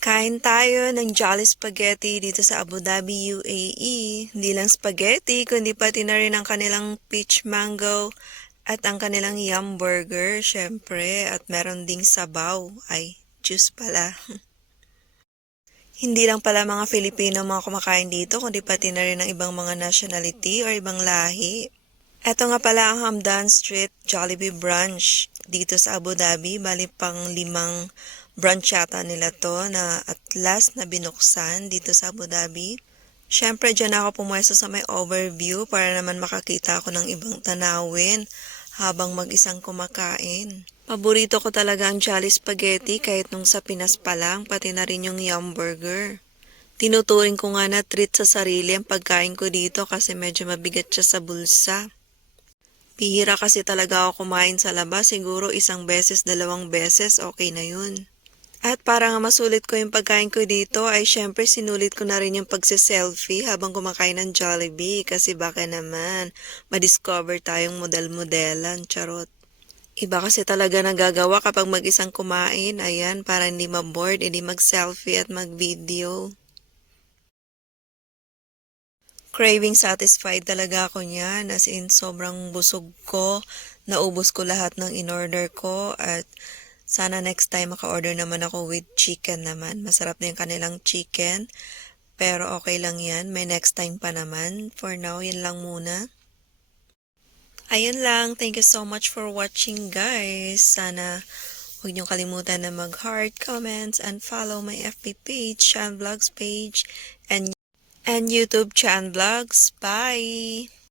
Kain tayo ng Jolly Spaghetti dito sa Abu Dhabi, UAE. Hindi lang spaghetti, kundi pati na rin ang kanilang peach mango at ang kanilang yum burger, syempre. At meron ding sabaw. Ay, juice pala. Hindi lang pala mga Filipino mga kumakain dito, kundi pati na rin ang ibang mga nationality or ibang lahi. Eto nga pala ang Hamdan Street Jollibee Brunch dito sa Abu Dhabi. Bali pang 5 brunch yata nila to na at last na binuksan dito sa Abu Dhabi. Siyempre dyan ako pumwesto sa may overview para naman makakita ako ng ibang tanawin habang mag-isang kumakain. Paborito ko talaga ang Jolly Spaghetti kahit nung sa Pinas pa lang, pati na rin yung Yum Burger. Tinuturing ko nga na treat sa sarili ang pagkain ko dito kasi medyo mabigat siya sa bulsa. Bihira kasi talaga ako kumain sa labas, siguro 1 beses, 2 beses, okay na yun. At para nga masulit ko yung pagkain ko dito ay syempre sinulit ko na rin yung pagsiselfie habang kumakain ng Jollibee kasi baka naman madiscover tayong model-modelan, charot. Iba kasi talaga nagagawa kapag mag-isang kumain, ayan, para hindi ma-bored, hindi mag-selfie at mag-video. Craving satisfied talaga ako niyan, as in sobrang busog ko, naubos ko lahat ng in-order ko at sana next time maka-order naman ako with chicken naman. Masarap na yung kanilang chicken, pero okay lang yan, may next time pa naman. For now, yan lang muna. Ayun lang, thank you so much for watching guys. Sana huwag niyong kalimutan na mag-heart, comments, and follow my FB page, Chan Vlogs page, and YouTube Chan Vlogs. Bye!